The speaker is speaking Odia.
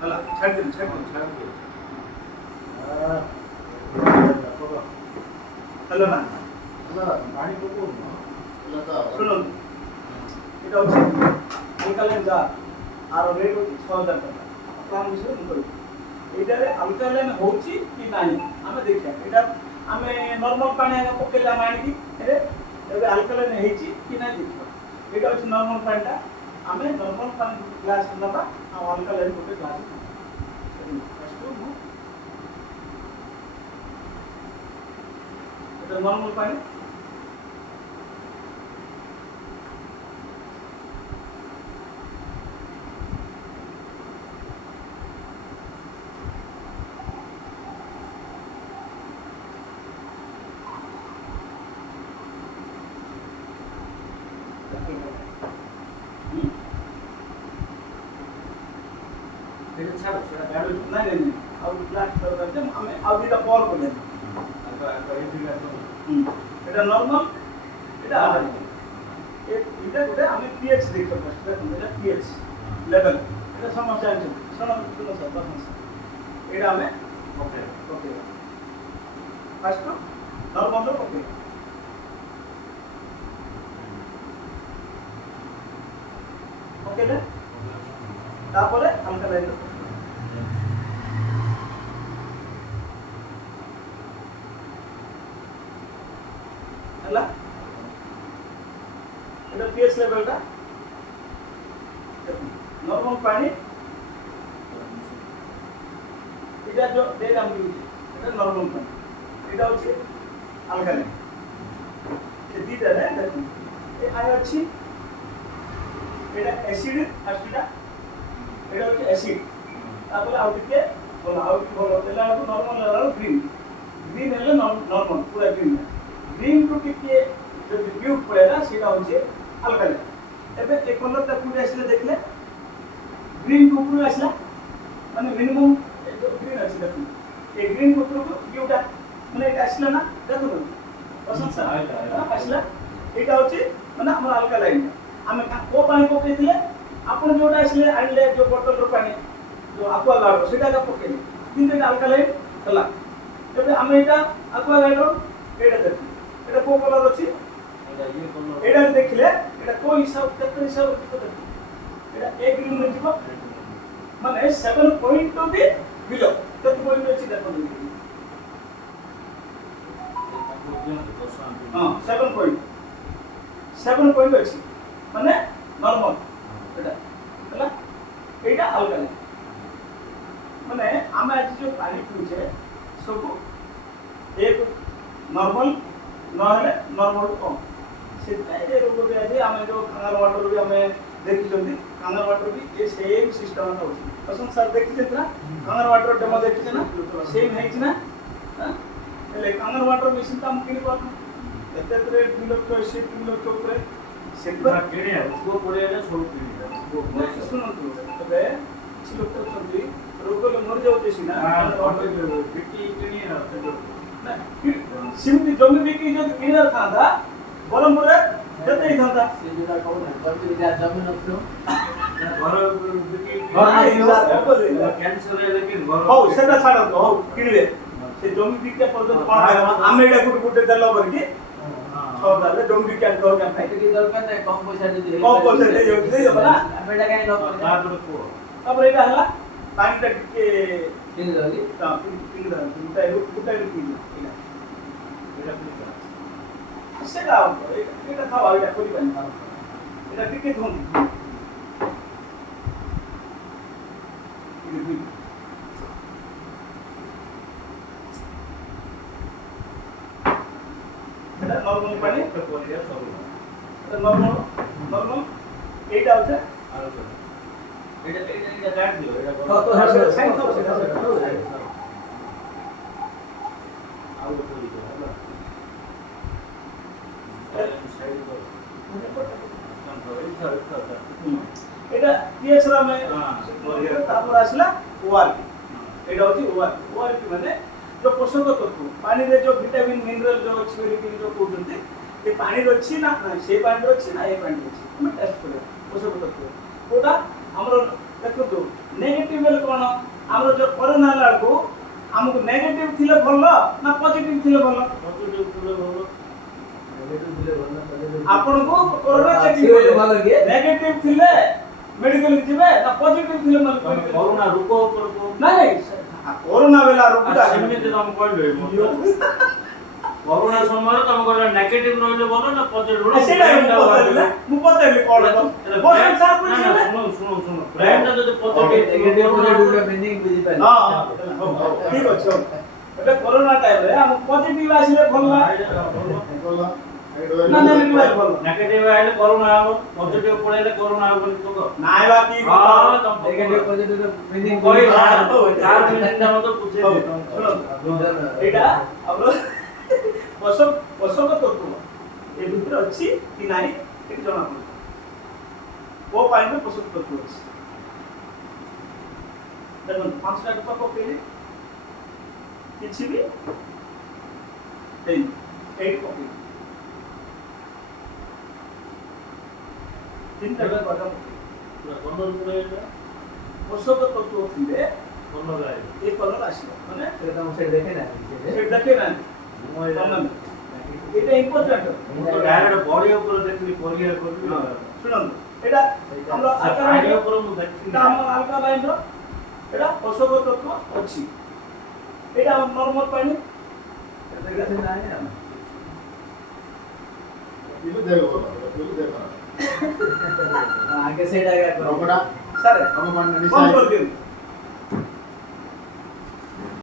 ହେଲା ଛାଡ଼ି ଦିଅ ହେଲା ନା ପାଣି ପକଉନ ଶୁଣନ୍ତୁ এটা হচ্ছে আলকালাইন যা আর রেট হচ্ছে 6000 টাকা প্ল্যান বিষয়ে ମୁଁ କହିବି ଏଇଟାରେ ଆଲକାଲାଇନ୍ ହେଉଛି କି ନାହିଁ ଆମେ ଦେଖିବା ଏଇଟା ଆମେ ନର୍ମାଲ ପାଣି ଆଗ ପକେଇଲେ ଆମେ ଆଣିକି ଏବେ ଆଲକାଲାଇନ୍ ହେଇଛି କି ନାହିଁ ଦେଖିବା ଏଇଟା ହେଉଛି ନର୍ମାଲ ପାଣିଟା ଆମେ ନର୍ମାଲ ପାଣି ଗ୍ଲାସ୍ ନେବା ଆଉ ଆଲକାଲାଇନ୍ ଗୋଟେ ଗ୍ଲାସ୍ এটা নর্মাল পানি এটা ছাড়ো সেটা ব্যাড নাই নাই নাই ଆଉ ଗ୍ଲାସ୍ ଦରକାର ଯେ ଆମେ ଆଉ ଦୁଇଟା ପର୍ କରିବା এটা নর্মাল এটা আলাদা এটা গোটে আমি পিএইচ দেখতে পাচ্ছি দেখুন এটা পিএইচ লেভেল এটা সমস্যা আছে শোনো শোনো স্যার দেখুন এটা আমি ওকে ওকে ফার্স্ট নর্মাল ওকে ওকে না তারপরে হালকা লাইন ହେଲା এটা pH লেভেলটা নরমাল পানি এটা যে দেলাম দিচ্ছি এটা নরমাল পানি এটা হচ্ছে আলকালাইন এই দুইটা রে দেখুন এই আই আছে এটা অ্যাসিড ফার্স্টটা এটা হচ্ছে অ্যাসিড তারপরে আউটকে বলা আউট বলা তেলা নরমাল লেভেল গ্রিন গ্রিন হলে নরমাল পুরো গ্রিন গ্রিন টু টিকে যদি বিউট পড়েগা সেটা হচ্ছে আলকালাইন এবে এই কলরটা পুরো আসলে দেখলে গ্রিন টু পুরো আসলে মানে মিনিমাম গ্রিন আছে দেখুন এই গ্রিন টু পুরো বিউটা মানে এটা আসলে না দেখুন পছন্দ স্যার আসলে এটা হচ্ছে মানে আমার আলকালাইন আমি ও পানি পকাইলে আপন যেটা আসলে আনলে যে বোতলর পানি যে aqua গার্ড সেটাকে পকাইলে কিন্তু এটা আলকালাইন ହେଲା তবে আমি এটা aqua গার্ড এটা দেখুন এটা কোন কালার আছে এটা দেখলে এটা কোন হিসাব কেতে হিসাব দেখুন এটা এ গ্রিন হয়ে যাব মানে 7 পয়েন্ট টু দি বিলো কত পয়েন্ট আছে দেখুন হ্যাঁ 7 পয়েন্ট আছে মানে নরমাল এটা ହେଲା এইটা আলকালাইন মানে আমি আজ যে পানি পিউছে সব এক নরমাল নহলে নরমাল কম সেটাই যে রোগ ବି আছে ଆମେ जो ଖାନାର ୱାଟର ବି ଆମେ ଦେଖିଛନ୍ତି ଖାନାର ୱାଟର ବି ଏ ସେମ୍ ସିଷ୍ଟମ ହେଉଛି ଅସନ୍ ସାର୍ ଦେଖିଛନ୍ତି ନା ଖାନାର ୱାଟର ଡେମୋ ଦେଖିଛନ୍ତି ନା ସେମ୍ ହେଇଛି ନା ହେଲେ ଖାନାର ୱାଟର ମେସିନ୍ ତ ଆମେ କିଣି ପାରୁନୁ ଏତେ ରେଟ୍ 2 ଲକ୍ଷ 3 ଲକ୍ଷ ଉପରେ ସେଥିପାଇଁ କିଣି ପୁଅ ପଡ଼ିଆରେ ସବୁ କିଣି ଶୁଣନ୍ତୁ ଏବେ କିଛି ଲୋକ ଅଛନ୍ତି ରୋଗରେ ମରିଯାଉଛି ସିନା ବିକି କିଣି ସେମିତି ଜମି ବିକି ଯଦି କିଣିବାର ଥାନ୍ତା ବରହମପୁରରେ କେତେ ହେଇଥାନ୍ତା ସେ ଯୋଉଟା କହୁନା ଜମି ନଥିବ ଘର ବିକି କ୍ୟାନ୍ସର ହେଲେ କି ଘର ହଉ ସେଟା ଛାଡ଼ନ୍ତୁ ହଉ କିଣିବେ ସେ ଜମି ବିକିବା ପର୍ଯ୍ୟନ୍ତ କ'ଣ ଆମେ ଏଇଟା ଗୋଟେ ଦେଲ କରିକି ତାହେଲେ ଜମି ବିକିବା ଦରକାର ନାହିଁ ଏତିକି ଦରକାର ନାହିଁ କମ ପଇସା ଯଦି କମ ପଇସା ଦେଇଦେବ ନା ଆମେ ଏଇଟା କାହିଁ ନ କରିବା ତାପରେ ଏଇଟା ହେଲା ପାଣିଟା ଟିକେ କିଣିଦେବା କି କିଣିଦେବା ଗୋଟାଏ କିଣିଦେବା সেটা এটা খাওয়া এটা করি পানি এটা টিকে ধুন এটা নরমাল পানি এটা নরমাল নরমাল এইটা হচ্ছে এটা কাট দিও এটা কত হাসে সাইন তো সেটা আর ওটা দিও হলো এটা পিএইচ রামে তারপর আসলা ওআরপি এটা হচ্ছে ওআরপি মানে जो पोषक तत्व पानी रे जो विटामिन मिनरल जो अछि बोली जो कहउछन्ते ए पानी रछि ना से पानी रछि ना ए पानी रछि हम टेस्ट करे पोषक तत्व ओटा हमरो देखो ନେଗେଟିଭ ବେଲେ କ'ଣ ଆମର ଯୋଉ କରୋନା ହେଲା ବେଳକୁ ଆମକୁ ନେଗେଟିଭ ଥିଲେ ଭଲ ନା ପଜିଟିଭ ଥିଲେ ଭଲ? ପଜିଟିଭ ଥିଲେ ଭଲ। ନେଗେଟିଭ ଥିଲେ ଭଲ ନା ପଜିଟିଭ? ଆପଣଙ୍କୁ କରୋନା ଚେକିଂ ଭଲ କି? ନେଗେଟିଭ ଥିଲେ ମେଡିକାଲ ଯିବେ ନା ପଜିଟିଭ ଥିଲେ ମେଡିକାଲ? କରୋନା ରୋଗ ଉପରେ ନାଇଁ କରୋନା ବେଲା ରୋଗଟା ସେମିତି ତମେ କହିଲେ କରୋନା ସମୟରେ ତମେ କହିଲ ନେଗେଟିଭ ରହିଲେ ଭଲ ନା ପଜିଟିଭ? ସେଇଟା ମୁଁ ପଚାରିଲି କ'ଣ ବର୍ଷ ସାର୍ ବୁଝିଲେ? ଶୁଣ ବ୍ରେନଟା ଯଦି ପଜିଟିଭ ନେଗେଟିଭ ର ମିନିଂ ବୁଝି ପାରିଲେ? ହଁ ଠିକ ଅଛି ଏବେ କରୋନା ଟାଇମରେ ଆମ ପଜିଟିଭ ଆସିଲେ ଭଲ ନା ନେଗେଟିଭ ଆସିଲେ ଭଲ? ନେଗେଟିଭ ଆଇଲେ କରୋନା ହବ, ପଜିଟିଭ ପଳେଇଲେ କରୋନା ହବନି ତ? ନାଇଁ ବାକି ନେଗେଟିଭ ପଜିଟିଭ ମିନିଂ କହି ତାର ମିନିଂଟା ମତେ ବୁଝେଇ ଦେ। ଏଇଟା ଆମର ପୋଷକ ତତ୍ତ୍ୱ ଏ ଭିତରେ ଅଛି କି ନାହିଁ ଏଠି ଜଣା ପଡୁଛି। କୋ ପାଣିରେ ପୋଷକ ତତ୍ତ୍ୱ ଅଛି ଦେଖନ୍ତୁ 5ଟା ଟଙ୍କା ପକେଇଲି କିଛି ବି ହେଇନି ଏଇଠି ପକେଇଲି 3ଟା ଟଙ୍କା ପକେଇଲି ପୋଷକ ତତ୍ତ୍ୱ ଥିଲେ ଏ କଲର ଆସିବ ମାନେ ସେଟା ମୁଁ ସେଟା ଦେଖେ ନା ସେଟା ଦେଖେ ନା এটা ইম্পর্টেন্ট ମୁଁ ତ ଡାଇରେକ୍ଟ ବଡି ଉପରେ ଦେଖିଲି ପରିଆ କରିବି। শুনুন এটা আমরা ଆଇଡି ଉପରେ ମୁଁ ଦେଖିଲି। এটা আমার আলকা লাইনর এটা পোষক তত্ত্ব ଅଛି এটা আমার নরমাল পানি এটা কিছু নাই না ಇದು ದೇವರ ಇದು ದೇವರ আগে সেটা আগে করো ರಮಣ স্যার ನಮ್ಮ ಮಣ್ಣ ফোন ನಿಸಾಯಿ করে দিন